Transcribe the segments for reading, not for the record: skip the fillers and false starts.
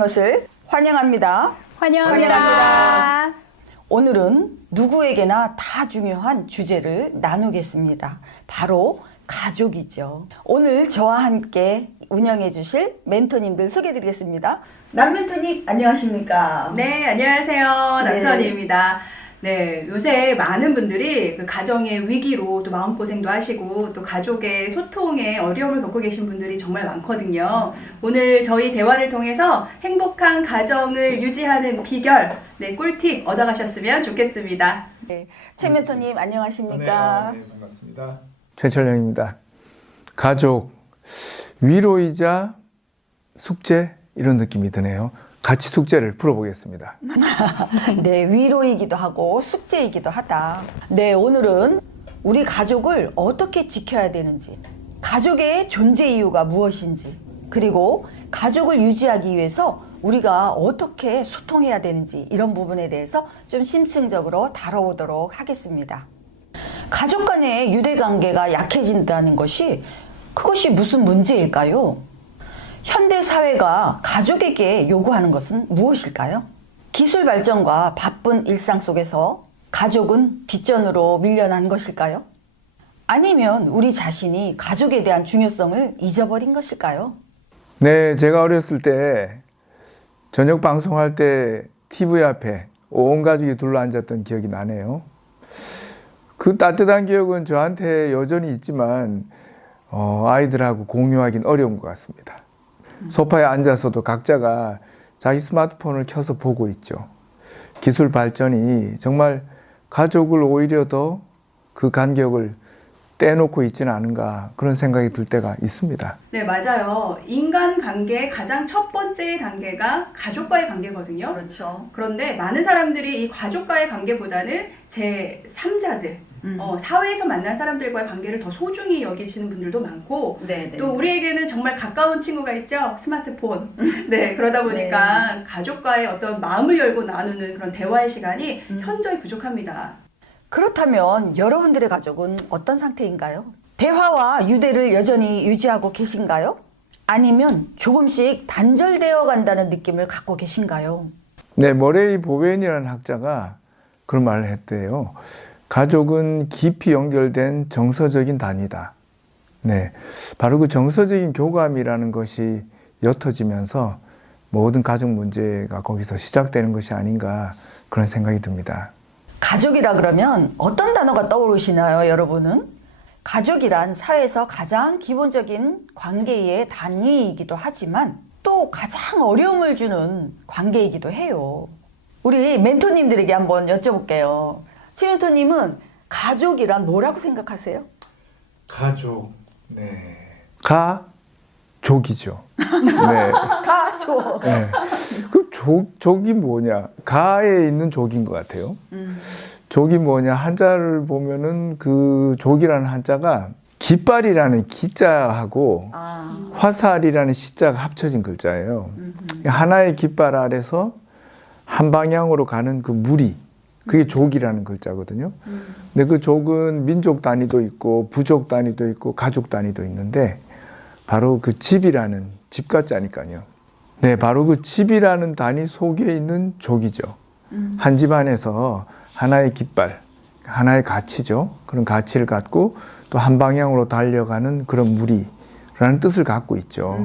오신 것을 환영합니다. 환영합니다. 오늘은 누구에게나 다 중요한 주제를 나누겠습니다. 바로 가족이죠. 오늘 저와 함께 운영해 주실 멘토님들 소개해 드리겠습니다. 남멘토님 안녕하십니까? 네, 안녕하세요. 남선희입니다. 네, 요새 많은 분들이 그 가정의 위기로 또 마음고생도 하시고 또 가족의 소통에 어려움을 겪고 계신 분들이 정말 많거든요. 오늘 저희 대화를 통해서 행복한 가정을 유지하는 비결, 꿀팁 얻어가셨으면 좋겠습니다. 네, 최 멘토님 안녕하십니까? 네, 반갑습니다. 최철영입니다. 가족, 위로이자 숙제 이런 느낌이 드네요. 같이 숙제를 풀어보겠습니다. 네, 위로이기도 하고 숙제이기도 하다. 네, 오늘은 우리 가족을 어떻게 지켜야 되는지, 가족의 존재 이유가 무엇인지, 그리고 가족을 유지하기 위해서 우리가 어떻게 소통해야 되는지 이런 부분에 대해서 좀 심층적으로 다뤄보도록 하겠습니다. 가족 간의 유대관계가 약해진다는 것이 그것이 무슨 문제일까요? 현대 사회가 가족에게 요구하는 것은 무엇일까요? 기술 발전과 바쁜 일상 속에서 가족은 뒷전으로 밀려난 것일까요? 아니면 우리 자신이 가족에 대한 중요성을 잊어버린 것일까요? 네, 제가 어렸을 때 저녁 방송할 때 TV 앞에 온 가족이 둘러앉았던 기억이 나네요. 그 따뜻한 기억은 저한테 여전히 있지만 아이들하고 공유하기는 어려운 것 같습니다. 소파에 앉아서도 각자가 자기 스마트폰을 켜서 보고 있죠. 기술 발전이 정말 가족을 오히려 더 그 간격을 떼놓고 있지는 않은가 그런 생각이 들 때가 있습니다. 네, 맞아요. 인간관계의 가장 첫 번째 단계가 가족과의 관계거든요. 그렇죠. 그런데 많은 사람들이 이 가족과의 관계보다는 제 3자들, 사회에서 만난 사람들과의 관계를 더 소중히 여기시는 분들도 많고, 네네. 또 우리에게는 정말 가까운 친구가 있죠. 스마트폰. 네, 그러다 보니까 가족과의 어떤 마음을 열고 나누는 그런 대화의 시간이 현저히 부족합니다. 그렇다면 여러분들의 가족은 어떤 상태인가요? 대화와 유대를 여전히 유지하고 계신가요? 아니면 조금씩 단절되어 간다는 느낌을 갖고 계신가요? 네, 머레이 보웬이라는 학자가 그런 말을 했대요. 가족은 깊이 연결된 정서적인 단위다. 네, 바로 그 정서적인 교감이라는 것이 옅어지면서 모든 가족 문제가 거기서 시작되는 것이 아닌가 그런 생각이 듭니다. 가족이라 그러면 어떤 단어가 떠오르시나요, 여러분은? 가족이란 사회에서 가장 기본적인 관계의 단위이기도 하지만 또 가장 어려움을 주는 관계이기도 해요. 우리 멘토님들에게 한번 여쭤볼게요. 최 멘토님은 가족이란 뭐라고 생각하세요? 가족, 네. 가족이죠. 네. 가족. 네. 그 족이 뭐냐? 가에 있는 족인 것 같아요. 족이 뭐냐? 한자를 보면은 그 족이라는 한자가 깃발이라는 기자하고 화살이라는 시자가 합쳐진 글자예요. 하나의 깃발 아래서 한 방향으로 가는 그 무리. 그게 족이라는 글자거든요. 근데 그 족은 민족 단위도 있고 부족 단위도 있고 가족 단위도 있는데 바로 그 집이라는 집가자니까요. 네, 바로 그 집이라는 단위 속에 있는 족이죠. 한 집안에서 하나의 깃발, 하나의 가치죠. 그런 가치를 갖고 또 한 방향으로 달려가는 그런 무리라는 뜻을 갖고 있죠.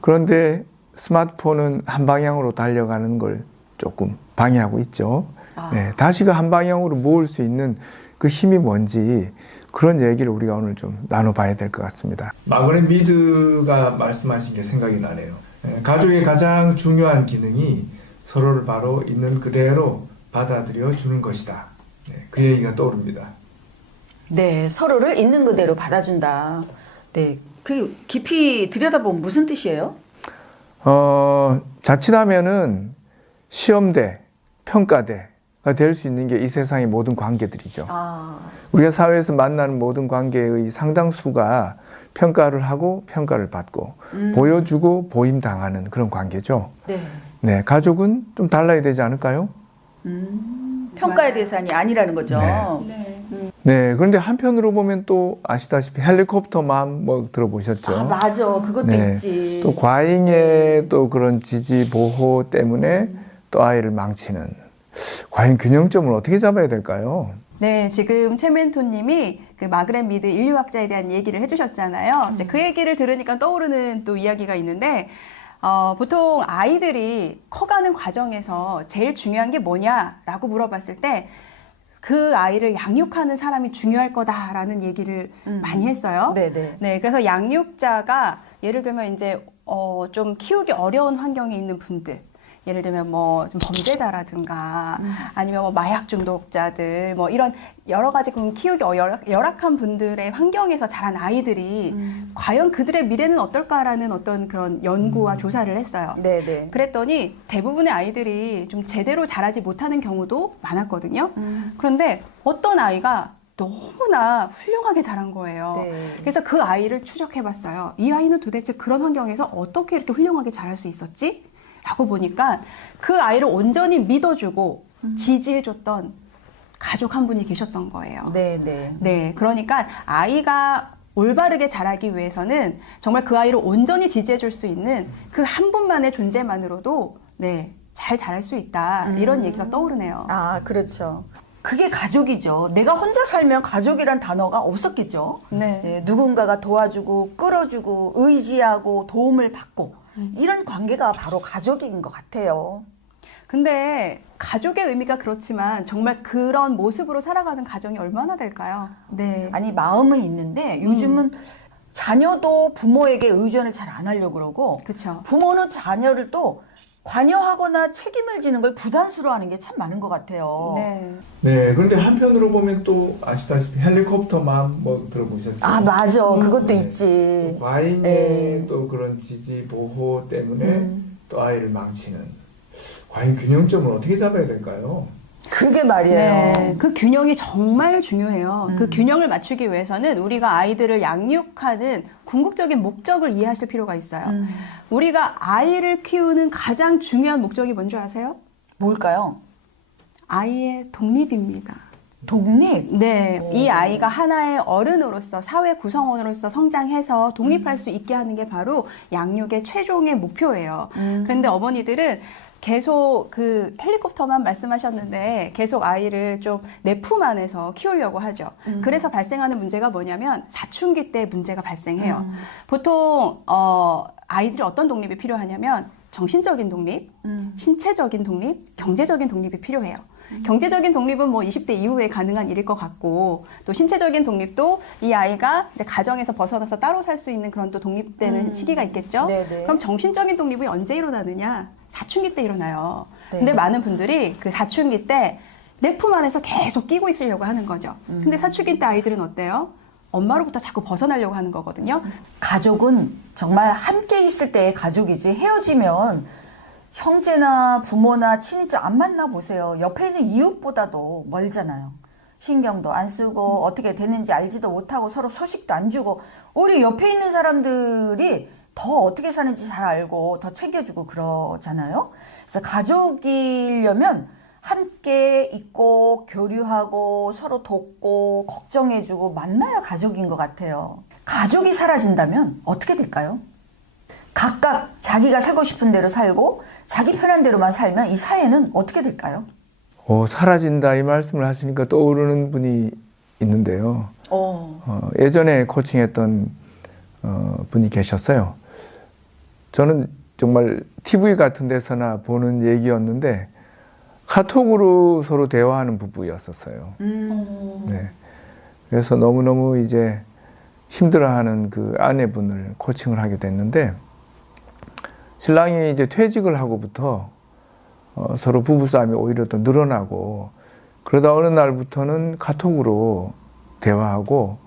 그런데 스마트폰은 한 방향으로 달려가는 걸 조금 방해하고 있죠. 네, 다시가 한 방향으로 모을 수 있는 그 힘이 뭔지 그런 얘기를 우리가 오늘 좀 나눠봐야 될 것 같습니다. 마그넷 미드가 말씀하신 게 생각이 나네요. 가족의 가장 중요한 기능이 서로를 바로 있는 그대로 받아들여 주는 것이다. 그 얘기가 떠오릅니다. 네, 서로를 있는 그대로 받아준다. 네, 그 깊이 들여다보면 무슨 뜻이에요? 자칫하면은 시험대, 평가대가 될 수 있는 게 이 세상의 모든 관계들이죠. 우리가 사회에서 만나는 모든 관계의 상당수가 평가를 하고 평가를 받고 보여주고 보임당하는 그런 관계죠. 네. 네, 가족은 좀 달라야 되지 않을까요? 평가의 대상이 아니라는 거죠. 네. 네, 그런데 한편으로 보면 또 아시다시피 헬리콥터맘 뭐 들어보셨죠? 아, 맞아. 그것도 네. 있지. 또 과잉의 또 그런 지지 보호 때문에 또 아이를 망치는, 과연 균형점을 어떻게 잡아야 될까요? 네, 지금 최 멘토님이 그 마그렛 미드 인류학자에 대한 얘기를 해주셨잖아요. 이제 그 얘기를 들으니까 떠오르는 또 이야기가 있는데, 보통 아이들이 커가는 과정에서 제일 중요한 게 뭐냐라고 물어봤을 때, 그 아이를 양육하는 사람이 중요할 거다라는 얘기를 많이 했어요. 네네. 네, 그래서 양육자가 예를 들면 이제 좀 키우기 어려운 환경에 있는 분들, 예를 들면 뭐 좀 범죄자라든가 아니면 뭐 마약 중독자들 뭐 이런 여러 가지 그런 키우기 열악한 분들의 환경에서 자란 아이들이 과연 그들의 미래는 어떨까라는 어떤 그런 연구와 조사를 했어요. 네네. 그랬더니 대부분의 아이들이 좀 제대로 자라지 못하는 경우도 많았거든요. 그런데 어떤 아이가 너무나 훌륭하게 자란 거예요. 네. 그래서 그 아이를 추적해봤어요. 이 아이는 도대체 그런 환경에서 어떻게 이렇게 훌륭하게 자랄 수 있었지? 라고 보니까 그 아이를 온전히 믿어주고 지지해줬던 가족 한 분이 계셨던 거예요. 네네. 네, 그러니까 아이가 올바르게 자라기 위해서는 정말 그 아이를 온전히 지지해줄 수 있는 그 한 분만의 존재만으로도 네, 잘 자랄 수 있다. 이런 얘기가 떠오르네요. 아, 그렇죠. 그게 가족이죠. 내가 혼자 살면 가족이란 단어가 없었겠죠. 네. 네, 누군가가 도와주고 끌어주고 의지하고 도움을 받고 이런 관계가 바로 가족인 것 같아요. 근데 가족의 의미가 그렇지만 정말 그런 모습으로 살아가는 가정이 얼마나 될까요? 네. 아니, 마음은 있는데 요즘은 자녀도 부모에게 의존을 잘 안 하려고 그러고 그렇죠. 부모는 자녀를 또 관여하거나 책임을 지는 걸 부담스러워하는 게 참 많은 것 같아요. 네. 네, 그런데 한편으로 보면 또 아시다시피 헬리콥터맘 뭐 들어보셨죠? 아, 맞아. 그것도 네. 있지. 또 과잉의 네. 또 그런 지지 보호 때문에 또 아이를 망치는, 과연 균형점을 어떻게 잡아야 될까요? 그러게 말이에요. 네, 그 균형이 정말 중요해요. 그 균형을 맞추기 위해서는 우리가 아이들을 양육하는 궁극적인 목적을 이해하실 필요가 있어요. 우리가 아이를 키우는 가장 중요한 목적이 뭔지 아세요? 뭘까요? 아이의 독립입니다. 독립? 네, 이 아이가 하나의 어른으로서 사회 구성원으로서 성장해서 독립할 수 있게 하는 게 바로 양육의 최종의 목표예요. 그런데 어머니들은 계속 그 헬리콥터만 말씀하셨는데 계속 아이를 좀 내 품 안에서 키우려고 하죠. 그래서 발생하는 문제가 뭐냐면 사춘기 때 문제가 발생해요. 보통 아이들이 어떤 독립이 필요하냐면 정신적인 독립, 신체적인 독립, 경제적인 독립이 필요해요. 경제적인 독립은 뭐 20대 이후에 가능한 일일 것 같고, 또 신체적인 독립도 이 아이가 이제 가정에서 벗어나서 따로 살 수 있는 그런 또 독립되는 시기가 있겠죠. 네네. 그럼 정신적인 독립이 언제 일어나느냐? 사춘기 때 일어나요. 네. 근데 많은 분들이 그 사춘기 때 내 품 안에서 계속 끼고 있으려고 하는 거죠. 근데 사춘기 때 아이들은 어때요? 엄마로부터 자꾸 벗어나려고 하는 거거든요. 가족은 정말 함께 있을 때의 가족이지 헤어지면 형제나 부모나 친인척 안 만나보세요. 옆에 있는 이웃보다도 멀잖아요. 신경도 안 쓰고 어떻게 됐는지 알지도 못하고 서로 소식도 안 주고, 우리 옆에 있는 사람들이 더 어떻게 사는지 잘 알고 더 챙겨주고 그러잖아요. 그래서 가족이려면 함께 있고 교류하고 서로 돕고 걱정해주고 만나야 가족인 것 같아요. 가족이 사라진다면 어떻게 될까요? 각각 자기가 살고 싶은 대로 살고 자기 편한 대로만 살면 이 사회는 어떻게 될까요? 사라진다 이 말씀을 하시니까 떠오르는 분이 있는데요. 예전에 코칭했던 분이 계셨어요. 저는 정말 TV 같은 데서나 보는 얘기였는데 카톡으로 서로 대화하는 부부였었어요. 네. 그래서 너무너무 이제 힘들어하는 그 아내분을 코칭을 하게 됐는데, 신랑이 이제 퇴직을 하고부터 서로 부부싸움이 오히려 더 늘어나고, 그러다 어느 날부터는 카톡으로 대화하고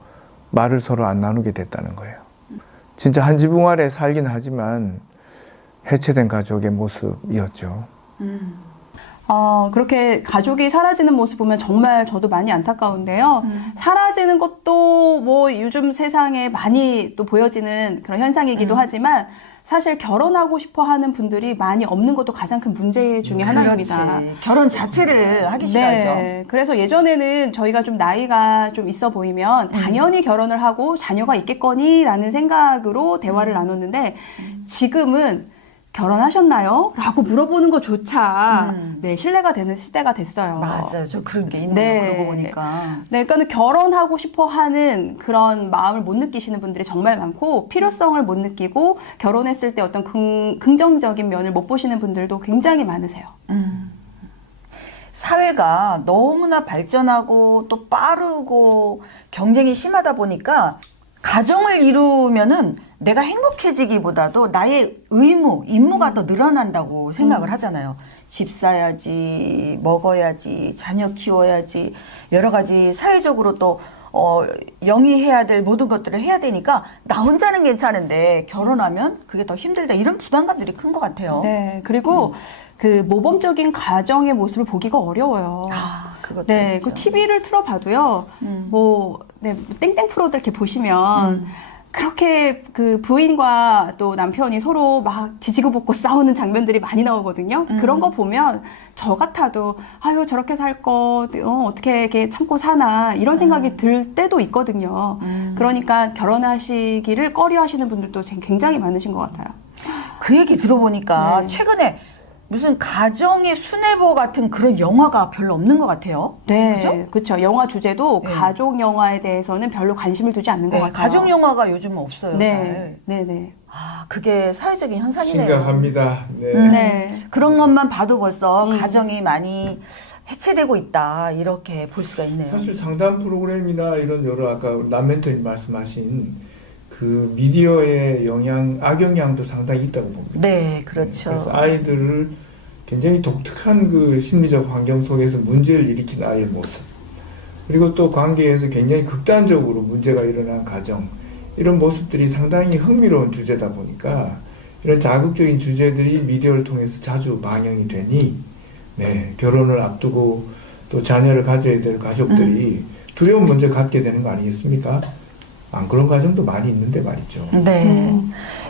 말을 서로 안 나누게 됐다는 거예요. 진짜 한 지붕 아래 살긴 하지만 해체된 가족의 모습이었죠. 그렇게 가족이 사라지는 모습 보면 정말 저도 많이 안타까운데요. 사라지는 것도 뭐 요즘 세상에 많이 또 보여지는 그런 현상이기도 하지만 사실 결혼하고 싶어 하는 분들이 많이 없는 것도 가장 큰 문제 중에 하나입니다. 그렇지. 결혼 자체를 하기 싫어하죠. 네. 그래서 예전에는 저희가 좀 나이가 좀 있어 보이면 당연히 결혼을 하고 자녀가 있겠거니 라는 생각으로 대화를 나눴는데 지금은 결혼하셨나요? 라고 물어보는 것조차 네, 신뢰가 되는 시대가 됐어요. 맞아요. 저 그런 게 있네요. 네. 그러고 보니까. 네, 그러니까 결혼하고 싶어 하는 그런 마음을 못 느끼시는 분들이 정말 많고 필요성을 못 느끼고 결혼했을 때 어떤 긍정적인 면을 못 보시는 분들도 굉장히 많으세요. 사회가 너무나 발전하고 또 빠르고 경쟁이 심하다 보니까 가정을 이루면은 내가 행복해지기보다도 나의 의무, 임무가 더 늘어난다고 생각을 하잖아요. 집 사야지, 먹어야지, 자녀 키워야지, 여러 가지 사회적으로 또 영위해야 될 모든 것들을 해야 되니까 나 혼자는 괜찮은데 결혼하면 그게 더 힘들다. 이런 부담감들이 큰 것 같아요. 네, 그리고 그 모범적인 가정의 모습을 보기가 어려워요. 아, 그것도 네, 있죠. 그 TV를 틀어봐도요, 네, 땡땡 프로들 이렇게 보시면, 그렇게 그 부인과 또 남편이 서로 막 지지고 볶고 싸우는 장면들이 많이 나오거든요. 그런 거 보면 저 같아도 아유 저렇게 살 거 어떻게 이렇게 참고 사나 이런 생각이 들 때도 있거든요. 그러니까 결혼하시기를 꺼려하시는 분들도 굉장히 많으신 것 같아요. 그 얘기 들어보니까 네. 최근에 무슨 가정의 수뇌보 같은 그런 영화가 별로 없는 것 같아요. 네, 그렇죠. 영화 주제도 네. 가족 영화에 대해서는 별로 관심을 두지 않는 것 네, 같아요. 가족 영화가 요즘은 없어요. 잘. 네, 네, 네. 아, 그게 사회적인 현상이네요. 심각합니다. 네. 네. 그런 것만 봐도 벌써 음. 가정이 많이 해체되고 있다 이렇게 볼 수가 있네요. 사실 상담 프로그램이나 이런 여러 아까 남멘토님 말씀하신 그 미디어의 영향, 악영향도 상당히 있다고 봅니다. 네, 그렇죠. 그래서 아이들을 굉장히 독특한 그 심리적 환경 속에서 문제를 일으킨 아이의 모습, 그리고 또 관계에서 굉장히 극단적으로 문제가 일어난 가정, 이런 모습들이 상당히 흥미로운 주제다 보니까 이런 자극적인 주제들이 미디어를 통해서 자주 방영이 되니 네, 결혼을 앞두고 또 자녀를 가져야 될 가족들이 두려운 문제를 갖게 되는 거 아니겠습니까? 안 그런 가정도 많이 있는데 말이죠. 네.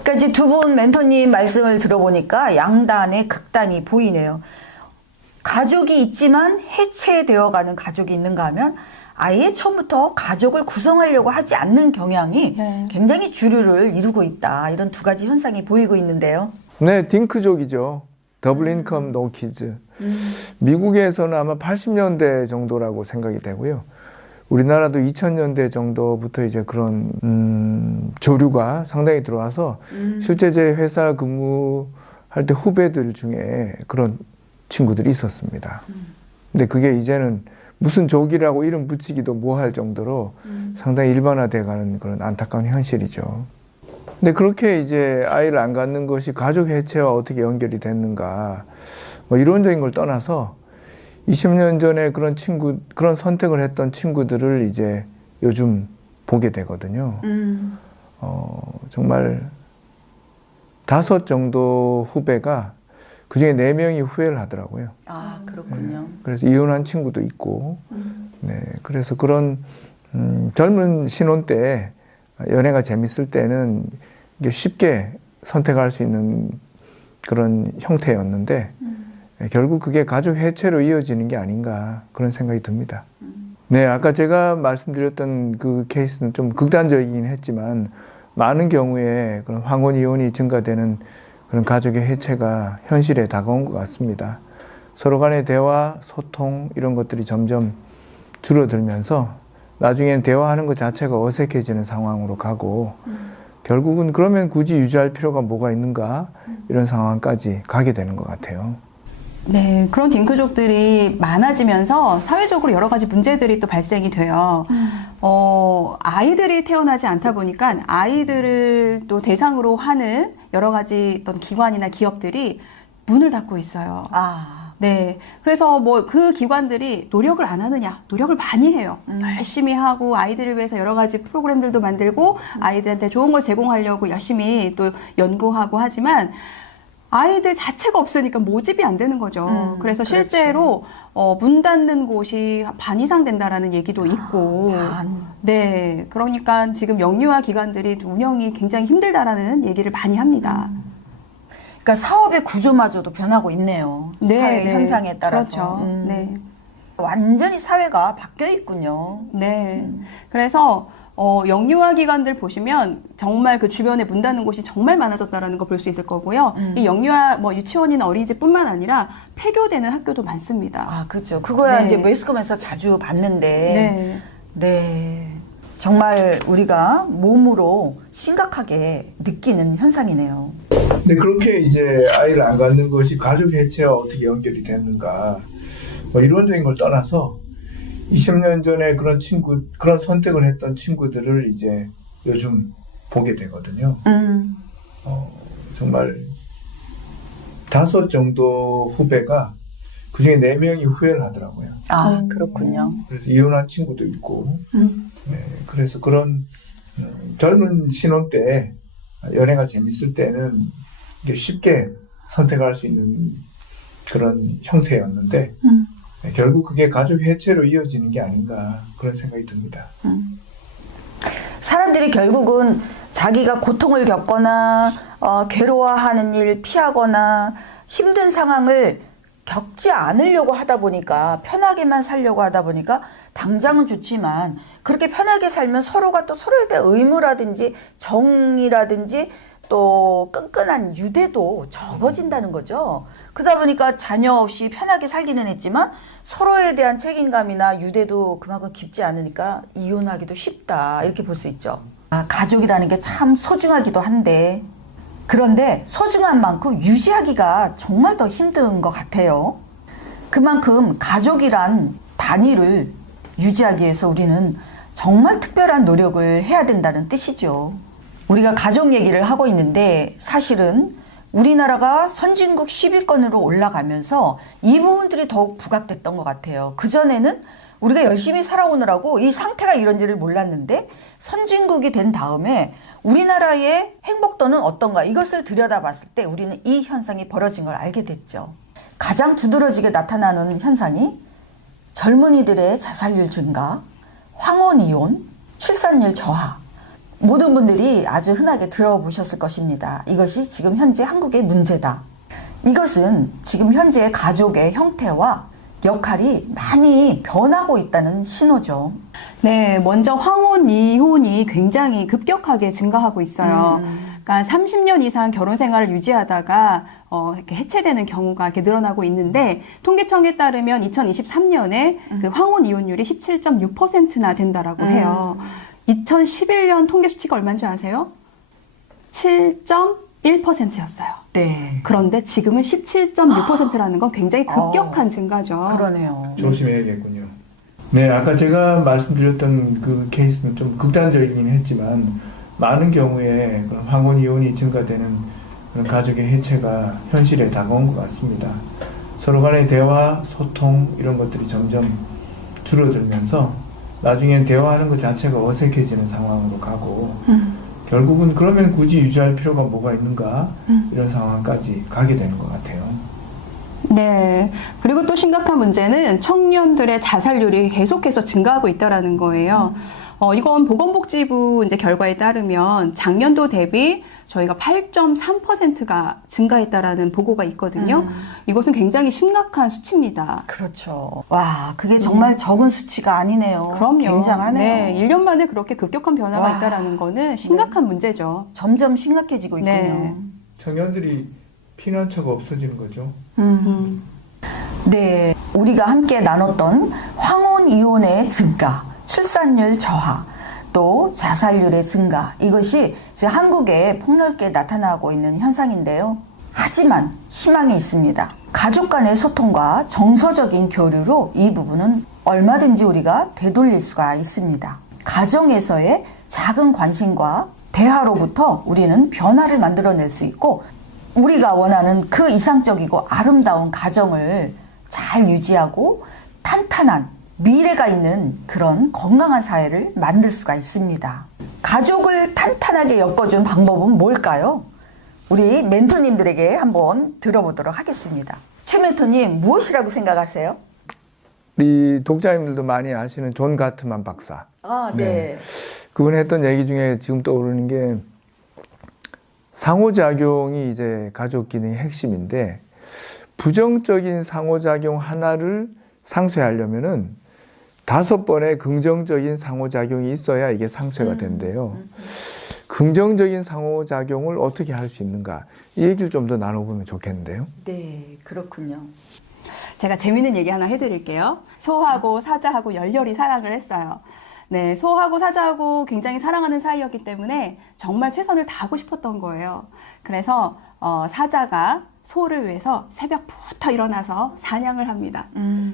그러니까 이제 두 분 멘토님 말씀을 들어보니까 양단의 극단이 보이네요. 가족이 있지만 해체되어가는 가족이 있는가 하면 아예 처음부터 가족을 구성하려고 하지 않는 경향이 네. 굉장히 주류를 이루고 있다. 이런 두 가지 현상이 보이고 있는데요. 네, 딩크족이죠. 더블 인컴 노 키즈. 미국에서는 아마 80년대 정도라고 생각이 되고요. 우리나라도 2000년대 정도부터 이제 그런 조류가 상당히 들어와서 실제 제 회사 근무할 때 후배들 중에 그런 친구들이 있었습니다. 근데 그게 이제는 무슨 족이라고 이름 붙이기도 뭐할 정도로 상당히 일반화돼가는 그런 안타까운 현실이죠. 근데 그렇게 이제 아이를 안 갖는 것이 가족 해체와 어떻게 연결이 됐는가, 뭐 이론적인 걸 떠나서 20년 전에 그런 선택을 했던 친구들을 이제 요즘 보게 되거든요. 정말 5 정도 후배가 그 중에 4명이 후회를 하더라고요. 아, 그렇군요. 그래서 이혼한 친구도 있고, 네. 그래서 그런, 젊은 신혼 때, 연애가 재밌을 때는 이게 쉽게 선택할 수 있는 그런 형태였는데, 결국 그게 가족 해체로 이어지는 게 아닌가, 그런 생각이 듭니다. 네. 아까 제가 말씀드렸던 그 케이스는 좀 극단적이긴 했지만, 많은 경우에 그런 황혼 이혼이 증가되는 그런 가족의 해체가 현실에 다가온 것 같습니다. 서로 간의 대화, 소통 이런 것들이 점점 줄어들면서 나중에는 대화하는 것 자체가 어색해지는 상황으로 가고 결국은 그러면 굳이 유지할 필요가 뭐가 있는가 이런 상황까지 가게 되는 것 같아요. 네, 그런 딩크족들이 많아지면서 사회적으로 여러 가지 문제들이 또 발생이 돼요. 아이들이 태어나지 않다 보니까 아이들을 또 대상으로 하는 여러 가지 어떤 기관이나 기업들이 문을 닫고 있어요. 아, 네. 그래서 뭐 그 기관들이 노력을 안 하느냐? 노력을 많이 해요. 열심히 하고 아이들을 위해서 여러 가지 프로그램들도 만들고 아이들한테 좋은 걸 제공하려고 열심히 또 연구하고 하지만 아이들 자체가 없으니까 모집이 안 되는 거죠. 그래서 그렇지. 실제로 문 닫는 곳이 반 이상 된다라는 얘기도 있고, 반. 네, 그러니까 지금 영유아 기관들이 운영이 굉장히 힘들다라는 얘기를 많이 합니다. 그러니까 사업의 구조마저도 변하고 있네요. 사회 현상에 따라서. 그렇죠. 네. 완전히 사회가 바뀌어 있군요. 네. 그래서 영유아 기관들 보시면 정말 그 주변에 문 닫는 곳이 정말 많아졌다라는 걸 볼 수 있을 거고요. 이 영유아 뭐 유치원이나 어린이집뿐만 아니라 폐교되는 학교도 많습니다. 아, 그렇죠. 그거야 네. 이제 매스컴에서 자주 봤는데. 네. 네. 정말 우리가 몸으로 심각하게 느끼는 현상이네요. 근데 그렇게 이제 아이를 안 갖는 것이 가족 해체와 어떻게 연결이 됐는가, 뭐 이론적인 걸 떠나서 20년 전에 그런 선택을 했던 친구들을 이제 요즘 보게 되거든요. 정말 5 정도 후배가 그중에 4명이 후회를 하더라고요. 아, 그렇군요. 그래서 이혼한 친구도 있고, 네, 그래서 그런 젊은 신혼 때 연애가 재밌을 때는 이게 쉽게 선택할 수 있는 그런 형태였는데 네, 결국 그게 가족 해체로 이어지는 게 아닌가 그런 생각이 듭니다. 사람들이 결국은 자기가 고통을 겪거나 괴로워하는 일 피하거나 힘든 상황을 겪지 않으려고 하다 보니까 편하게만 살려고 하다 보니까 당장은 좋지만 그렇게 편하게 살면 서로가 또 서로에 대한 의무라든지 정이라든지 또 끈끈한 유대도 적어진다는 거죠. 그러다 보니까 자녀 없이 편하게 살기는 했지만 서로에 대한 책임감이나 유대도 그만큼 깊지 않으니까 이혼하기도 쉽다 이렇게 볼 수 있죠. 아, 가족이라는 게 참 소중하기도 한데 그런데 소중한 만큼 유지하기가 정말 더 힘든 것 같아요. 그만큼 가족이란 단위를 유지하기 위해서 우리는 정말 특별한 노력을 해야 된다는 뜻이죠. 우리가 가족 얘기를 하고 있는데 사실은 우리나라가 선진국 10위권으로 올라가면서 이 부분들이 더욱 부각됐던 것 같아요. 그전에는 우리가 열심히 살아오느라고 이 상태가 이런지를 몰랐는데 선진국이 된 다음에 우리나라의 행복도는 어떤가 이것을 들여다봤을 때 우리는 이 현상이 벌어진 걸 알게 됐죠. 가장 두드러지게 나타나는 현상이 젊은이들의 자살률 증가, 황혼이혼, 출산율 저하. 모든 분들이 아주 흔하게 들어보셨을 것입니다. 이것이 지금 현재 한국의 문제다. 이것은 지금 현재 가족의 형태와 역할이 많이 변하고 있다는 신호죠. 네, 먼저 황혼, 이혼이 굉장히 급격하게 증가하고 있어요. 그러니까 30년 이상 결혼 생활을 유지하다가 이렇게 해체되는 경우가 이렇게 늘어나고 있는데 통계청에 따르면 2023년에 그 황혼 이혼율이 17.6%나 된다라고 해요. 2011년 통계 수치가 얼마인 줄 아세요? 7.1%였어요. 네. 그런데 지금은 17.6%라는 건 굉장히 급격한 증가죠. 그러네요. 조심해야겠군요. 네, 아까 제가 말씀드렸던 그 케이스는 좀 극단적이긴 했지만 많은 경우에 그런 황혼 이혼이 증가되는 그런 가족의 해체가 현실에 다가온 것 같습니다. 서로 간의 대화, 소통 이런 것들이 점점 줄어들면서 나중엔 대화하는 것 자체가 어색해지는 상황으로 가고 결국은 그러면 굳이 유지할 필요가 뭐가 있는가 이런 상황까지 가게 되는 것 같아요. 네. 그리고 또 심각한 문제는 청년들의 자살률이 계속해서 증가하고 있다라는 거예요. 이건 보건복지부 이제 결과에 따르면 작년도 대비 저희가 8.3%가 증가했다라는 보고가 있거든요. 이것은 굉장히 심각한 수치입니다. 그렇죠. 와, 그게 정말 적은 수치가 아니네요. 그럼요. 굉장하네요. 네, 1년 만에 그렇게 급격한 변화가 와. 있다라는 거는 심각한 문제죠. 점점 심각해지고 있군요. 네. 청년들이 피난처가 없어지는 거죠. 네, 우리가 함께 나눴던 황혼 이혼의 증가, 출산율 저하, 또 자살률의 증가, 이것이 지금 한국에 폭넓게 나타나고 있는 현상인데요. 하지만 희망이 있습니다. 가족 간의 소통과 정서적인 교류로 이 부분은 얼마든지 우리가 되돌릴 수가 있습니다. 가정에서의 작은 관심과 대화로부터 우리는 변화를 만들어낼 수 있고 우리가 원하는 그 이상적이고 아름다운 가정을 잘 유지하고 탄탄한 미래가 있는 그런 건강한 사회를 만들 수가 있습니다. 가족을 탄탄하게 엮어준 방법은 뭘까요? 우리 멘토님들에게 한번 들어보도록 하겠습니다. 최 멘토님, 무엇이라고 생각하세요? 우리 독자님들도 많이 아시는 존 가트만 박사. 네. 그분 했던 얘기 중에 지금 떠오르는 게 상호작용이 이제 가족 기능의 핵심인데 부정적인 상호작용 하나를 상쇄하려면은 5번의 긍정적인 상호작용이 있어야 이게 상쇄가 된대요. 긍정적인 상호작용을 어떻게 할 수 있는가 이 얘기를 좀 더 나눠보면 좋겠는데요. 네, 그렇군요. 제가 재밌는 얘기 하나 해드릴게요. 소하고 사자하고 열렬히 사랑을 했어요. 네, 소하고 사자하고 굉장히 사랑하는 사이였기 때문에 정말 최선을 다하고 싶었던 거예요. 그래서 사자가 소를 위해서 새벽부터 일어나서 사냥을 합니다.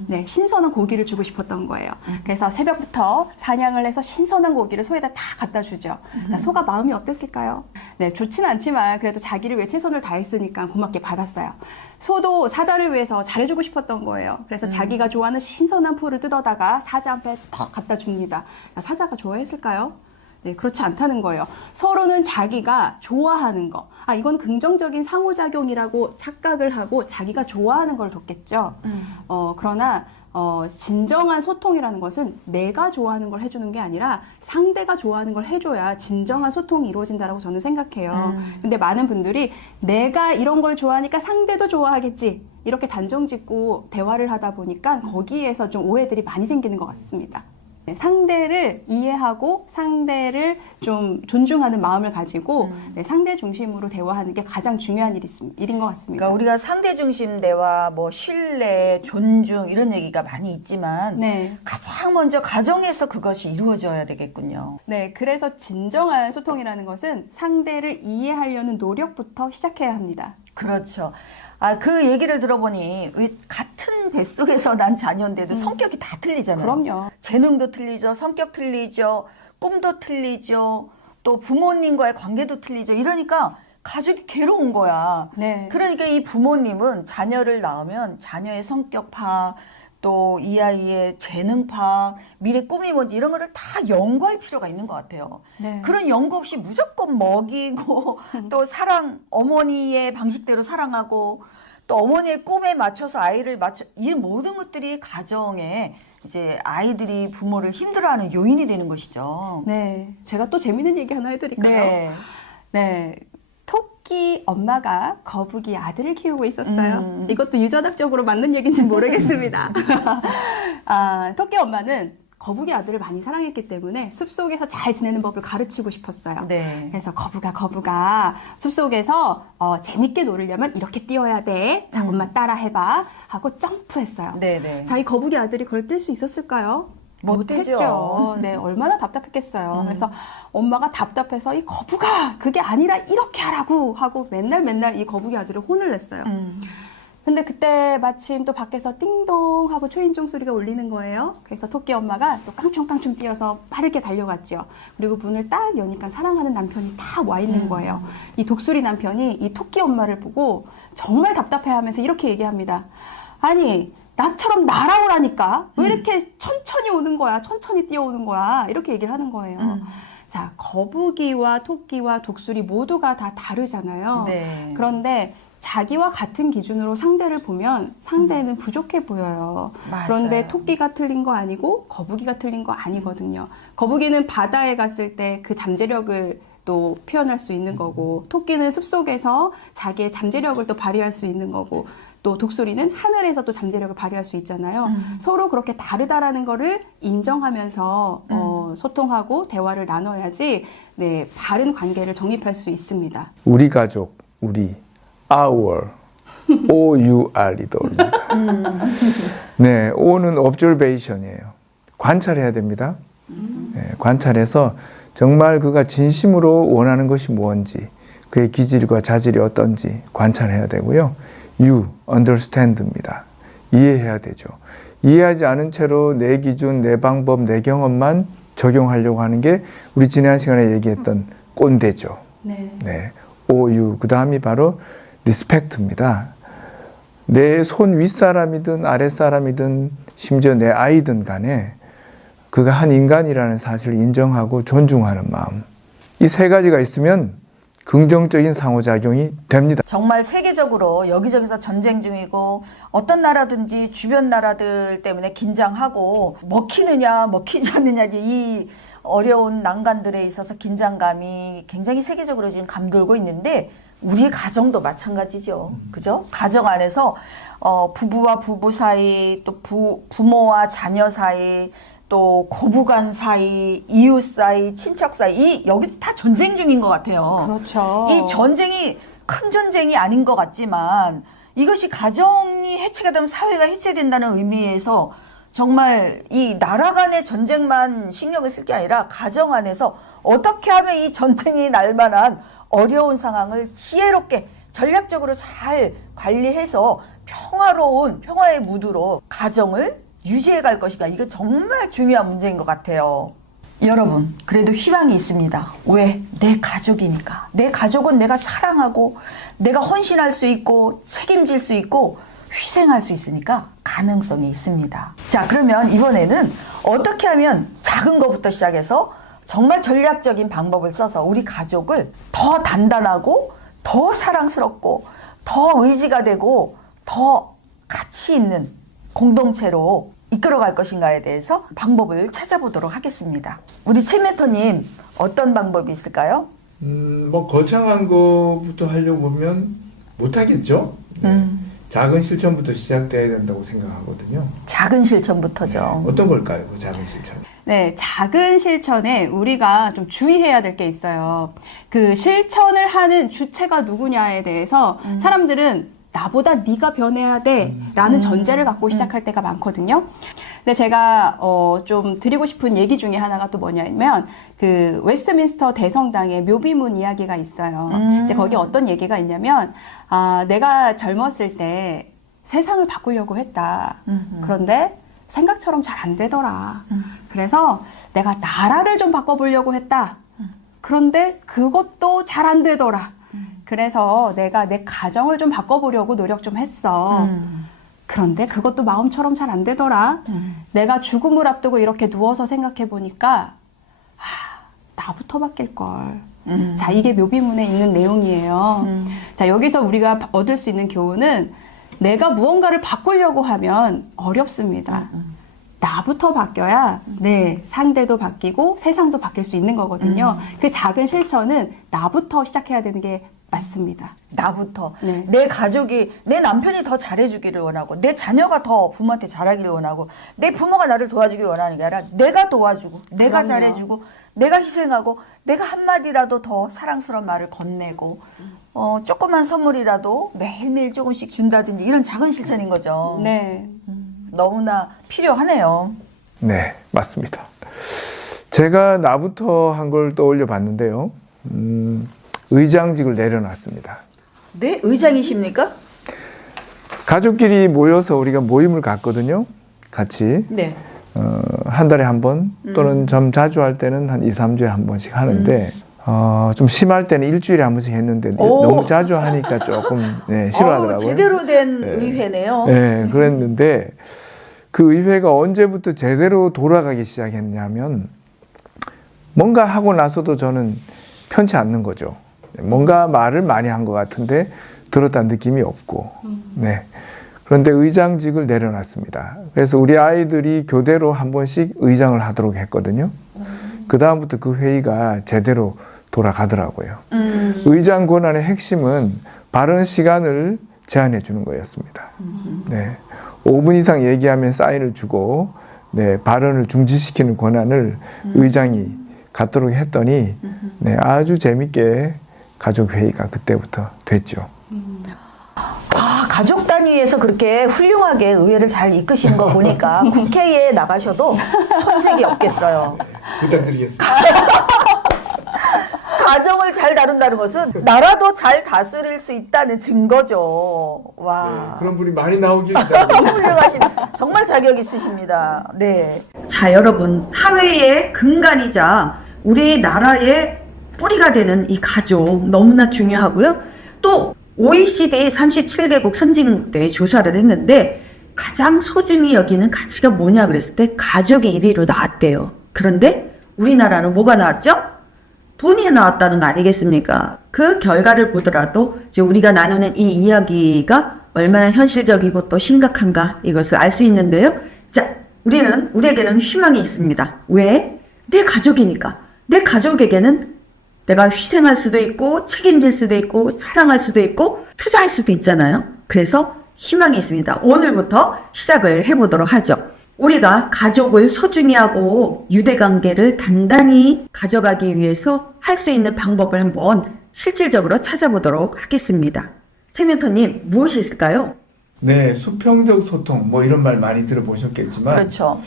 네, 신선한 고기를 주고 싶었던 거예요. 그래서 새벽부터 사냥을 해서 신선한 고기를 소에다 다 갖다 주죠. 자, 소가 마음이 어땠을까요? 네, 좋진 않지만 그래도 자기를 위해 최선을 다했으니까 고맙게 받았어요. 소도 사자를 위해서 잘해주고 싶었던 거예요. 그래서 자기가 좋아하는 신선한 풀을 뜯어다가 사자한테 더 갖다 줍니다. 자, 사자가 좋아했을까요? 네, 그렇지 않다는 거예요. 서로는 자기가 좋아하는 거, 이건 긍정적인 상호작용이라고 착각을 하고 자기가 좋아하는 걸 줬겠죠. 그러나 진정한 소통이라는 것은 내가 좋아하는 걸 해주는 게 아니라 상대가 좋아하는 걸 해줘야 진정한 소통이 이루어진다고 저는 생각해요. 근데 많은 분들이 내가 이런 걸 좋아하니까 상대도 좋아하겠지, 이렇게 단정 짓고 대화를 하다 보니까 거기에서 좀 오해들이 많이 생기는 것 같습니다. 상대를 이해하고 상대를 좀 존중하는 마음을 가지고 상대 중심으로 대화하는 게 가장 중요한 일인 것 같습니다. 그러니까 우리가 상대 중심 대화, 뭐 신뢰, 존중 이런 얘기가 많이 있지만 네. 가장 먼저 가정에서 그것이 이루어져야 되겠군요. 네, 그래서 진정한 소통이라는 것은 상대를 이해하려는 노력부터 시작해야 합니다. 그렇죠. 그 얘기를 들어보니 왜 같은 뱃속에서 난 자녀인데도 성격이 다 틀리잖아요. 그럼요. 재능도 틀리죠. 성격 틀리죠. 꿈도 틀리죠. 또 부모님과의 관계도 틀리죠. 이러니까 가족이 괴로운 거야. 네. 그러니까 이 부모님은 자녀를 낳으면 자녀의 성격 파악, 또 이 아이의 재능 파악, 미래 꿈이 뭔지 이런 거를 다 연구할 필요가 있는 것 같아요. 네. 그런 연구 없이 무조건 먹이고 또 사랑, 어머니의 방식대로 사랑하고 또 어머니의 꿈에 맞춰서 아이를 이 모든 것들이 가정에 이제 아이들이 부모를 힘들어하는 요인이 되는 것이죠. 네, 제가 또 재밌는 얘기 하나 해드릴까요? 네. 네. 토끼 엄마가 거북이 아들을 키우고 있었어요. 이것도 유전학적으로 맞는 얘기인지 모르겠습니다. 토끼 엄마는 거북이 아들을 많이 사랑했기 때문에 숲속에서 잘 지내는 법을 가르치고 싶었어요. 네. 그래서 거북아 숲속에서 재밌게 놀려면 이렇게 뛰어야 돼. 자, 엄마 따라 해봐 하고 점프했어요. 네네. 자, 이 거북이 아들이 그걸 뛸 수 있었을까요? 못했죠. 네, 얼마나 답답했겠어요. 그래서 엄마가 답답해서 이 거북아, 그게 아니라 이렇게 하라고 하고 맨날 이 거북이 아들을 혼을 냈어요. 근데 그때 마침 또 밖에서 띵동 하고 초인종 소리가 울리는 거예요. 그래서 토끼 엄마가 또 깡충깡충 뛰어서 빠르게 달려갔죠. 그리고 문을 딱 여니까 사랑하는 남편이 다 와 있는 거예요. 이 독수리 남편이 이 토끼 엄마를 보고 정말 답답해하면서 이렇게 얘기합니다. 아니, 나처럼 날아오라니까 왜 이렇게 천천히 오는 거야? 천천히 뛰어오는 거야? 이렇게 얘기를 하는 거예요. 자, 거북이와 토끼와 독수리 모두가 다 다르잖아요. 네. 그런데 자기와 같은 기준으로 상대를 보면 상대는 부족해 보여요. 맞아요. 그런데 토끼가 틀린 거 아니고 거북이가 틀린 거 아니거든요. 거북이는 바다에 갔을 때 그 잠재력을 또 표현할 수 있는 거고, 토끼는 숲속에서 자기의 잠재력을 또 발휘할 수 있는 거고, 또 독수리는 하늘에서 또 잠재력을 발휘할 수 있잖아요. 서로 그렇게 다르다라는 거를 인정하면서 소통하고 대화를 나눠야지 네, 바른 관계를 정립할 수 있습니다. 우리 가족, 우리 our O-U-R이 떠오릅니다. 네, O는 observation이에요. 관찰해야 됩니다. 네, 관찰해서 정말 그가 진심으로 원하는 것이 뭔지, 그의 기질과 자질이 어떤지 관찰해야 되고요. U, understand입니다. 이해해야 되죠. 이해하지 않은 채로 내 기준, 내 방법, 내 경험만 적용하려고 하는 게 우리 지난 시간에 얘기했던 꼰대죠. 네. 네, OU, 그 다음이 바로 respect입니다. 내 손 윗사람이든 아랫사람이든 심지어 내 아이든 간에 그가 한 인간이라는 사실을 인정하고 존중하는 마음. 이 세 가지가 있으면 긍정적인 상호작용이 됩니다. 정말 세계적으로 여기저기서 전쟁 중이고 어떤 나라든지 주변 나라들 때문에 긴장하고 먹히느냐 먹히지 않느냐 이 어려운 난관들에 있어서 긴장감이 굉장히 세계적으로 지금 감돌고 있는데 우리 가정도 마찬가지죠. 그죠? 가정 안에서 부부와 부부 사이, 또 부모와 자녀 사이, 또 고부간 사이, 이웃 사이, 친척 사이, 여기 다 전쟁 중인 것 같아요. 그렇죠. 이 전쟁이 큰 전쟁이 아닌 것 같지만 이것이 가정이 해체가 되면 사회가 해체된다는 의미에서 정말 이 나라 간의 전쟁만 신경을 쓸 게 아니라 가정 안에서 어떻게 하면 이 전쟁이 날 만한 어려운 상황을 지혜롭게 전략적으로 잘 관리해서 평화로운 평화의 무드로 가정을 유지해 갈 것인가. 이거 정말 중요한 문제인 것 같아요. 여러분, 그래도 희망이 있습니다. 왜? 내 가족이니까. 내 가족은 내가 사랑하고 내가 헌신할 수 있고 책임질 수 있고 희생할 수 있으니까 가능성이 있습니다. 자, 그러면 이번에는 어떻게 하면 작은 것부터 시작해서 정말 전략적인 방법을 써서 우리 가족을 더 단단하고 더 사랑스럽고 더 의지가 되고 더 가치 있는 공동체로 이끌어갈 것인가에 대해서 방법을 찾아보도록 하겠습니다. 우리 최 멘토님 어떤 방법이 있을까요? 뭐 거창한 거부터 하려고 보면 못하겠죠. 네. 작은 실천부터 시작돼야 된다고 생각하거든요. 작은 실천부터죠. 어떤 걸까요? 그 작은 실천. 네, 작은 실천에 우리가 좀 주의해야 될 게 있어요. 그 실천을 하는 주체가 누구냐에 대해서 사람들은 나보다 네가 변해야 돼 라는 전제를 갖고 시작할 때가 많거든요. 근데 제가 좀 드리고 싶은 얘기 중에 하나가 또 뭐냐면 그 웨스트민스터 대성당의 묘비문 이야기가 있어요. 이제 거기 어떤 얘기가 있냐면 내가 젊었을 때 세상을 바꾸려고 했다. 그런데 생각처럼 잘 안 되더라. 그래서 내가 나라를 좀 바꿔보려고 했다. 그런데 그것도 잘 안 되더라. 그래서 내가 내 가정을 좀 바꿔보려고 노력 좀 했어. 그런데 그것도 마음처럼 잘 안 되더라. 내가 죽음을 앞두고 이렇게 누워서 생각해 보니까 나부터 바뀔걸. 자, 이게 묘비문에 있는 내용이에요. 자, 여기서 우리가 얻을 수 있는 교훈은 내가 무언가를 바꾸려고 하면 어렵습니다. 나부터 바뀌어야 네, 상대도 바뀌고 세상도 바뀔 수 있는 거거든요. 그 작은 실천은 나부터 시작해야 되는 게 맞습니다. 나부터. 네. 내 가족이, 내 남편이 더 잘해주기를 원하고, 내 자녀가 더 부모한테 잘하기를 원하고, 내 부모가 나를 도와주길 원하는 게 아니라 내가 도와주고, 내가 그럼요. 잘해주고, 내가 희생하고, 내가 한마디라도 더 사랑스러운 말을 건네고, 조그만 선물이라도 매일매일 조금씩 준다든지 이런 작은 실천인 거죠. 네. 너무나 필요하네요. 네, 맞습니다. 제가 나부터 한 걸 떠올려 봤는데요. 의장직을 내려놨습니다. 네? 의장이십니까? 가족끼리 모여서 우리가 모임을 갔거든요. 같이. 네. 한 달에 한 번 또는 좀 자주 할 때는 한 2, 3주에 한 번씩 하는데 좀 심할 때는 일주일에 한 번씩 했는데 너무 자주 하니까 조금 네, 싫어하더라고요. 제대로 된 네. 의회네요. 네, 그랬는데 그 의회가 언제부터 제대로 돌아가기 시작했냐면 뭔가 하고 나서도 저는 편치 않는 거죠. 뭔가 말을 많이 한 것 같은데 들었다는 느낌이 없고. 네. 그런데 의장직을 내려놨습니다. 그래서 우리 아이들이 교대로 한 번씩 의장을 하도록 했거든요. 그 다음부터 그 회의가 제대로 돌아가더라고요. 의장 권한의 핵심은 발언 시간을 제한해 주는 거였습니다. 네. 5분 이상 얘기하면 사인을 주고 네, 발언을 중지시키는 권한을 의장이 갖도록 했더니 네, 아주 재밌게 가족 회의가 그때부터 됐죠. 가족 단위에서 그렇게 훌륭하게 의회를 잘 이끄시는 거 보니까 국회에 나가셔도 손색이 없겠어요. 부탁드리겠습니다. 가정을 잘 다룬다는 것은 나라도 잘 다스릴 수 있다는 증거죠. 와. 네, 그런 분이 많이 나오길 기다립니다. 너무 훌륭하십니다. 정말 자격 있으십니다. 네. 자, 여러분, 사회의 근간이자 우리 나라의 뿌리가 되는 이 가족 너무나 중요하고요. 또 OECD 37개국 선진국대에 조사를 했는데 가장 소중히 여기는 가치가 뭐냐 그랬을 때 가족이 1위로 나왔대요. 그런데 우리나라는 뭐가 나왔죠? 돈이 나왔다는 거 아니겠습니까? 그 결과를 보더라도 이제 우리가 나누는 이 이야기가 얼마나 현실적이고 또 심각한가 이것을 알 수 있는데요. 자, 우리에게는 희망이 있습니다. 왜? 내 가족이니까. 내 가족에게는 내가 희생할 수도 있고 책임질 수도 있고 사랑할 수도 있고 투자할 수도 있잖아요. 그래서 희망이 있습니다. 오늘부터 시작을 해보도록 하죠. 우리가 가족을 소중히 하고 유대관계를 단단히 가져가기 위해서 할 수 있는 방법을 한번 실질적으로 찾아보도록 하겠습니다. 최 멘토님, 무엇이 있을까요? 네, 수평적 소통 뭐 이런 말 많이 들어보셨겠지만 그렇죠.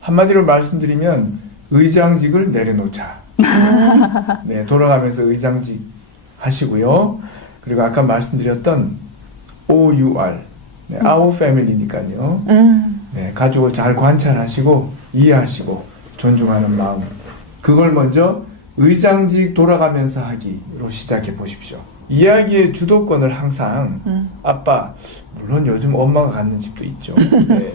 한마디로 말씀드리면 의장직을 내려놓자. 네, 돌아가면서 의장직 하시고요. 그리고 아까 말씀드렸던 OUR, 네, Our Family니까요. 네, 가족을 잘 관찰하시고 이해하시고 존중하는 마음. 그걸 먼저 의장직 돌아가면서 하기로 시작해 보십시오. 이야기의 주도권을 항상 아빠, 물론 요즘 엄마가 갖는 집도 있죠. 네,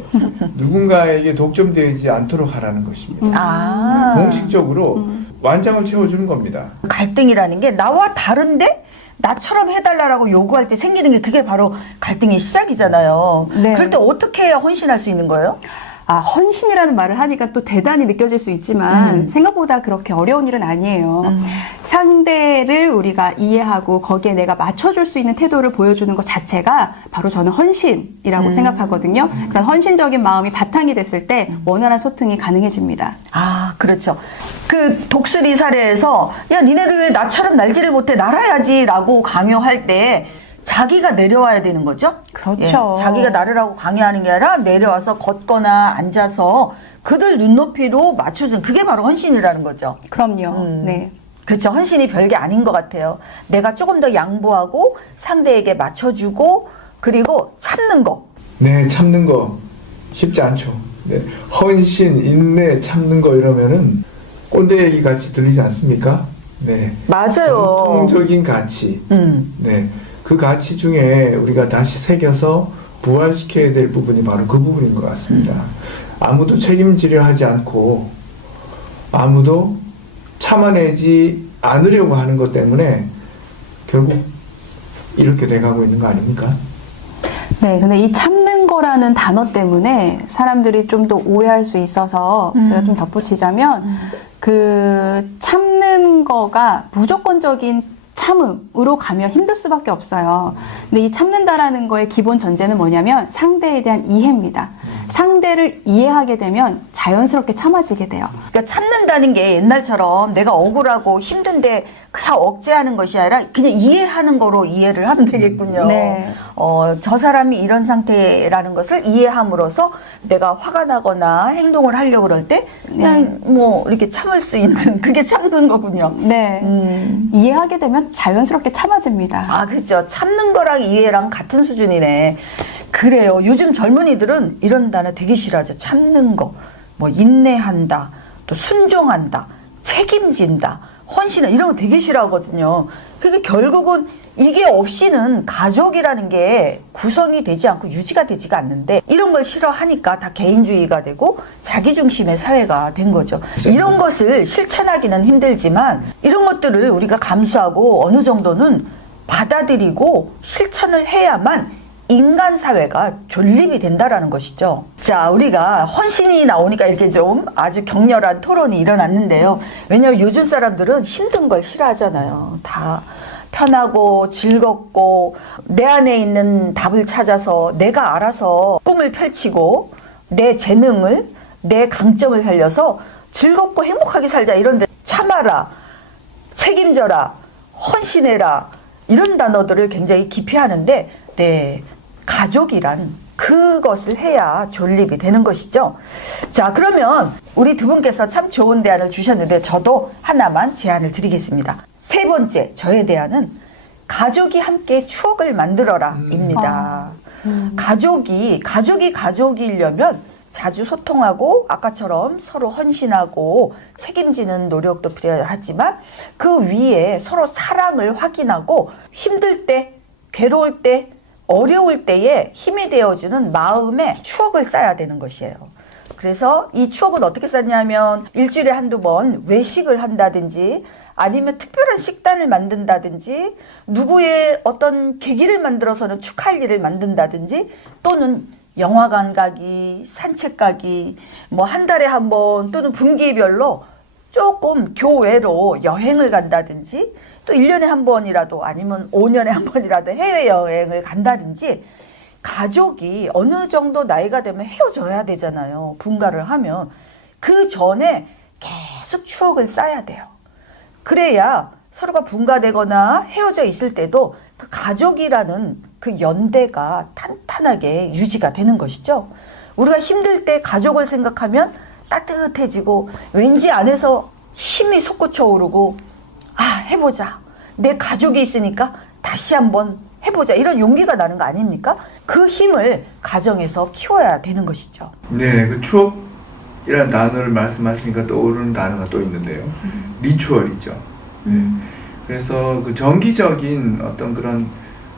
누군가에게 독점되지 않도록 하라는 것입니다. 아. 공식적으로 완장을 채워주는 겁니다. 갈등이라는 게 나와 다른데 나처럼 해달라고 요구할 때 생기는 게 그게 바로 갈등의 시작이잖아요. 네. 그럴 때 어떻게 해야 헌신할 수 있는 거예요? 헌신이라는 말을 하니까 또 대단히 느껴질 수 있지만 생각보다 그렇게 어려운 일은 아니에요. 상대를 우리가 이해하고 거기에 내가 맞춰줄 수 있는 태도를 보여주는 것 자체가 바로 저는 헌신이라고 생각하거든요. 그런 헌신적인 마음이 바탕이 됐을 때 원활한 소통이 가능해집니다. 아, 그렇죠. 그 독수리 사례에서 야, 니네들 왜 나처럼 날지를 못해 날아야지 라고 강요할 때 자기가 내려와야 되는 거죠? 그렇죠. 자기가 나르라고 강요하는 게 아니라 내려와서 걷거나 앉아서 그들 눈높이로 맞춰주는 그게 바로 헌신이라는 거죠. 그럼요. 네. 그렇죠. 헌신이 별게 아닌 것 같아요. 내가 조금 더 양보하고 상대에게 맞춰주고 그리고 참는 거. 네, 참는 거 쉽지 않죠. 네, 헌신, 인내, 참는 거 이러면은 꼰대 얘기 같이 들리지 않습니까? 네, 맞아요. 전통적인 가치. 네, 그 가치 중에 우리가 다시 새겨서 부활시켜야 될 부분이 바로 그 부분인 것 같습니다. 아무도 책임지려 하지 않고 아무도 참아내지 않으려고 하는 것 때문에 결국 이렇게 돼가고 있는 거 아닙니까? 네, 근데 이 참는 거라는 단어 때문에 사람들이 좀 더 오해할 수 있어서 제가 좀 덧붙이자면 그 참는 거가 무조건적인 참음으로 가면 힘들 수밖에 없어요. 근데 이 참는다라는 거의 기본 전제는 뭐냐면 상대에 대한 이해입니다. 상대를 이해하게 되면 자연스럽게 참아지게 돼요. 그러니까 참는다는 게 옛날처럼 내가 억울하고 힘든데 그냥 억제하는 것이 아니라 그냥 이해하는 거로 이해를 하면 되겠군요. 네. 저 사람이 이런 상태라는 것을 이해함으로써 내가 화가 나거나 행동을 하려고 그럴 때 그냥 뭐 이렇게 참을 수 있는 그게 참는 거군요. 네. 이해하게 되면 자연스럽게 참아집니다. 아, 그렇죠. 참는 거랑 이해랑 같은 수준이네. 그래요. 요즘 젊은이들은 이런 단어 되게 싫어하죠. 참는 거, 뭐 인내한다, 또 순종한다, 책임진다, 헌신은 이런 거 되게 싫어하거든요. 그게 결국은 이게 없이는 가족이라는 게 구성이 되지 않고 유지가 되지가 않는데 이런 걸 싫어하니까 다 개인주의가 되고 자기중심의 사회가 된 거죠. 이런 것을 실천하기는 힘들지만 이런 것들을 우리가 감수하고 어느 정도는 받아들이고 실천을 해야만 인간 사회가 존립이 된다라는 것이죠. 자, 우리가 헌신이 나오니까 이렇게 좀 아주 격렬한 토론이 일어났는데요. 왜냐하면 요즘 사람들은 힘든 걸 싫어하잖아요. 다 편하고 즐겁고 내 안에 있는 답을 찾아서 내가 알아서 꿈을 펼치고 내 재능을 내 강점을 살려서 즐겁고 행복하게 살자 이런데 참아라, 책임져라, 헌신해라 이런 단어들을 굉장히 기피하는데 네, 가족이란 그것을 해야 존립이 되는 것이죠. 자, 그러면 우리 두 분께서 참 좋은 대안을 주셨는데 저도 하나만 제안을 드리겠습니다. 세 번째 저의 대안은 가족이 함께 추억을 만들어라입니다. 가족이 가족이려면 자주 소통하고 아까처럼 서로 헌신하고 책임지는 노력도 필요하지만 그 위에 서로 사랑을 확인하고 힘들 때, 괴로울 때, 어려울 때에 힘이 되어주는 마음의 추억을 쌓아야 되는 것이에요. 그래서 이 추억은 어떻게 쌓냐면 일주일에 한두 번 외식을 한다든지 아니면 특별한 식단을 만든다든지 누구의 어떤 계기를 만들어서는 축하할 일을 만든다든지 또는 영화관 가기, 산책 가기, 뭐 한 달에 한 번 또는 분기별로 조금 교외로 여행을 간다든지 또 1년에 한 번이라도 아니면 5년에 한 번이라도 해외여행을 간다든지 가족이 어느 정도 나이가 되면 헤어져야 되잖아요. 분가를 하면. 그 전에 계속 추억을 쌓아야 돼요. 그래야 서로가 분가되거나 헤어져 있을 때도 그 가족이라는 그 연대가 탄탄하게 유지가 되는 것이죠. 우리가 힘들 때 가족을 생각하면 따뜻해지고 왠지 안에서 힘이 솟구쳐 오르고 해보자. 내 가족이 있으니까 다시 한번 해보자. 이런 용기가 나는 거 아닙니까? 그 힘을 가정에서 키워야 되는 것이죠. 네, 그 추억이라는 단어를 말씀하시니까 떠오르는 단어가 또 있는데요. 리추얼이죠. 네. 그래서 그 정기적인 어떤 그런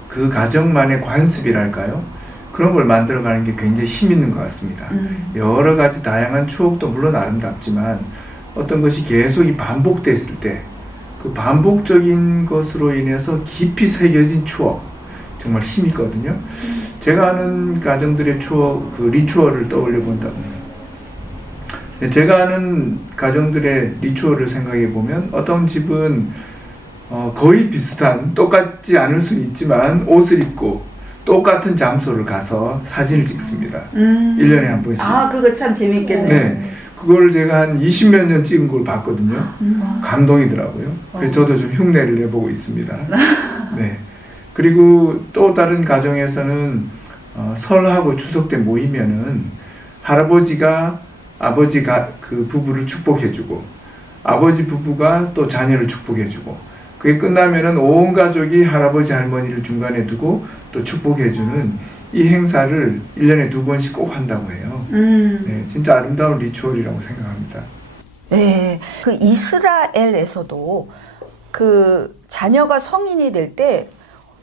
그 가정만의 관습이랄까요? 그런 걸 만들어가는 게 굉장히 힘 있는 것 같습니다. 여러 가지 다양한 추억도 물론 아름답지만 어떤 것이 계속 이 반복됐을 때 그 반복적인 것으로 인해서 깊이 새겨진 추억 정말 힘이 있거든요. 제가 아는 가정들의 추억, 그 리추얼을 떠올려 본다면 제가 아는 가정들의 리추얼을 생각해 보면 어떤 집은 거의 비슷한 똑같지 않을 수는 있지만 옷을 입고 똑같은 장소를 가서 사진을 찍습니다. 1년에 한 번씩. 그거 참 재미있겠네요. 네. 그걸 제가 한 20몇 년 찍은 걸 봤거든요. 감동이더라고요. 그래서 저도 좀 흉내를 내보고 있습니다. 네. 그리고 또 다른 가정에서는 설하고 추석 때 모이면은 할아버지가 아버지가 그 부부를 축복해주고 아버지 부부가 또 자녀를 축복해주고 그게 끝나면은 온 가족이 할아버지 할머니를 중간에 두고 또 축복해주는 이 행사를 1년에 2번씩 꼭 한다고 해요. 네, 진짜 아름다운 리추얼이라고 생각합니다. 네, 그 이스라엘에서도 그 자녀가 성인이 될 때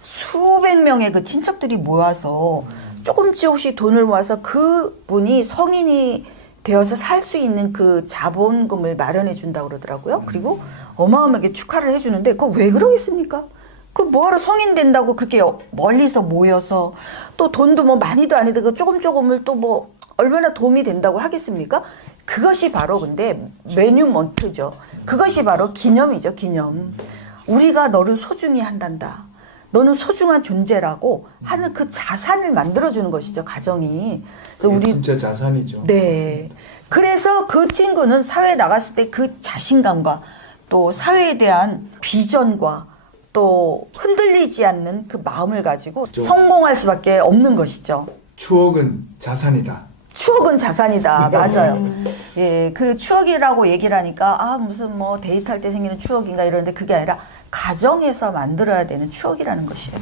수백 명의 그 친척들이 모여서 조금씩 돈을 모아서 그분이 성인이 되어서 살 수 있는 그 자본금을 마련해 준다고 그러더라고요. 그리고 어마어마하게 축하를 해주는데 그거 왜 그러겠습니까? 그 뭐하러 성인 된다고 그렇게 멀리서 모여서 또 돈도 뭐 많이도 아니고 그 조금을 또 뭐 얼마나 도움이 된다고 하겠습니까? 그것이 바로 근데 매뉴먼트죠. 그것이 바로 기념이죠, 기념. 우리가 너를 소중히 한단다. 너는 소중한 존재라고 하는 그 자산을 만들어주는 것이죠, 가정이. 그래서 우리 진짜 자산이죠. 네. 그래서 그 친구는 사회에 나갔을 때 그 자신감과 또 사회에 대한 비전과 또 흔들리지 않는 그 마음을 가지고 성공할 수밖에 없는 것이죠. 추억은 자산이다. 추억은 자산이다. 맞아요. 예, 그 추억이라고 얘기를 하니까 무슨 뭐 데이트할 때 생기는 추억인가 이러는데 그게 아니라 가정에서 만들어야 되는 추억이라는 것이에요.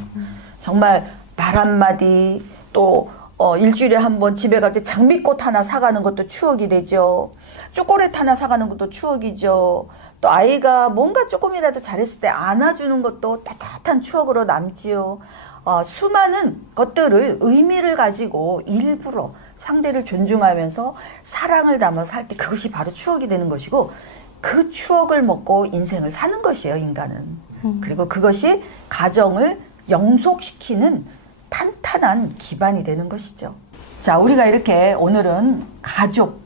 정말 말 한마디 또 일주일에 한 번 집에 갈 때 장미꽃 하나 사가는 것도 추억이 되죠. 초콜릿 하나 사가는 것도 추억이죠. 또 아이가 뭔가 조금이라도 잘했을 때 안아주는 것도 따뜻한 추억으로 남지요. 수많은 것들을 의미를 가지고 일부러 상대를 존중하면서 사랑을 담아서 할 때 그것이 바로 추억이 되는 것이고 그 추억을 먹고 인생을 사는 것이에요, 인간은. 그리고 그것이 가정을 영속시키는 탄탄한 기반이 되는 것이죠. 자, 우리가 이렇게 오늘은 가족,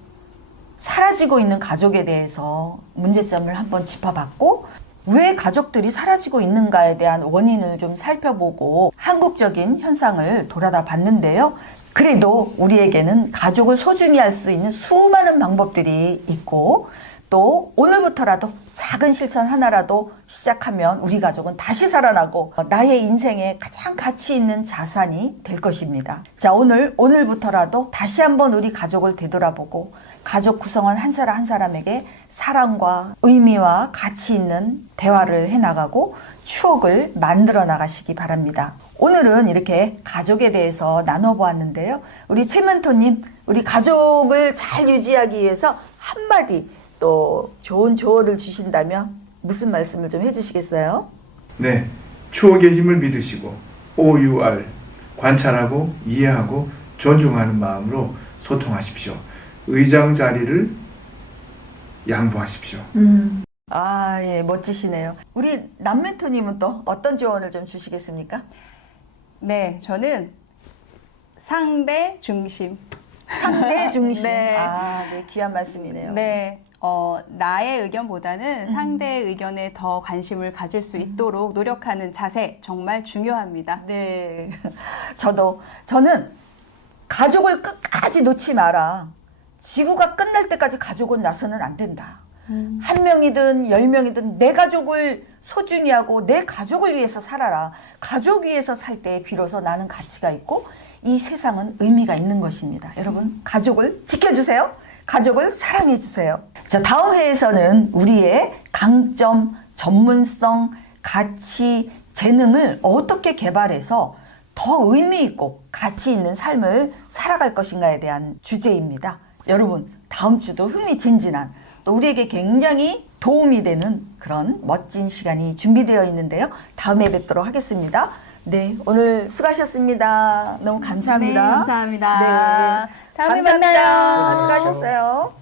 사라지고 있는 가족에 대해서 문제점을 한번 짚어봤고 왜 가족들이 사라지고 있는가에 대한 원인을 좀 살펴보고 한국적인 현상을 돌아다 봤는데요. 그래도 우리에게는 가족을 소중히 할 수 있는 수많은 방법들이 있고 또 오늘부터라도 작은 실천 하나라도 시작하면 우리 가족은 다시 살아나고 나의 인생에 가장 가치 있는 자산이 될 것입니다. 자, 오늘부터라도 다시 한번 우리 가족을 되돌아보고 가족 구성원 한 사람 한 사람에게 사랑과 의미와 가치 있는 대화를 해나가고 추억을 만들어 나가시기 바랍니다. 오늘은 이렇게 가족에 대해서 나눠보았는데요. 우리 최멘토님, 우리 가족을 잘 유지하기 위해서 한마디 또 좋은 조언을 주신다면 무슨 말씀을 좀 해주시겠어요? 네, 추억의 힘을 믿으시고 OUR 관찰하고 이해하고 존중하는 마음으로 소통하십시오. 의장 자리를 양보하십시오. 아, 예, 멋지시네요. 우리 남멘토님은 또 어떤 조언을 좀 주시겠습니까? 네, 저는 상대 중심. 상대 중심. 네. 아, 네, 귀한 말씀이네요. 네, 나의 의견보다는 상대의 의견에 더 관심을 가질 수 있도록 노력하는 자세 정말 중요합니다. 네. 저는 가족을 끝까지 놓지 마라. 지구가 끝날 때까지 가족은 나서는 안 된다. 한 명이든 10명이든 내 가족을 소중히 하고 내 가족을 위해서 살아라. 가족 위해서 살 때 비로소 나는 가치가 있고 이 세상은 의미가 있는 것입니다. 여러분, 가족을 지켜주세요. 가족을 사랑해주세요. 자, 다음 회에서는 우리의 강점, 전문성, 가치, 재능을 어떻게 개발해서 더 의미 있고 가치 있는 삶을 살아갈 것인가에 대한 주제입니다. 여러분, 다음 주도 흥미진진한 또 우리에게 굉장히 도움이 되는 그런 멋진 시간이 준비되어 있는데요. 다음에 뵙도록 하겠습니다. 네, 오늘 수고하셨습니다. 너무 감사합니다. 네, 감사합니다. 네, 다음에 감사합니다. 만나요. 수고하셨어요.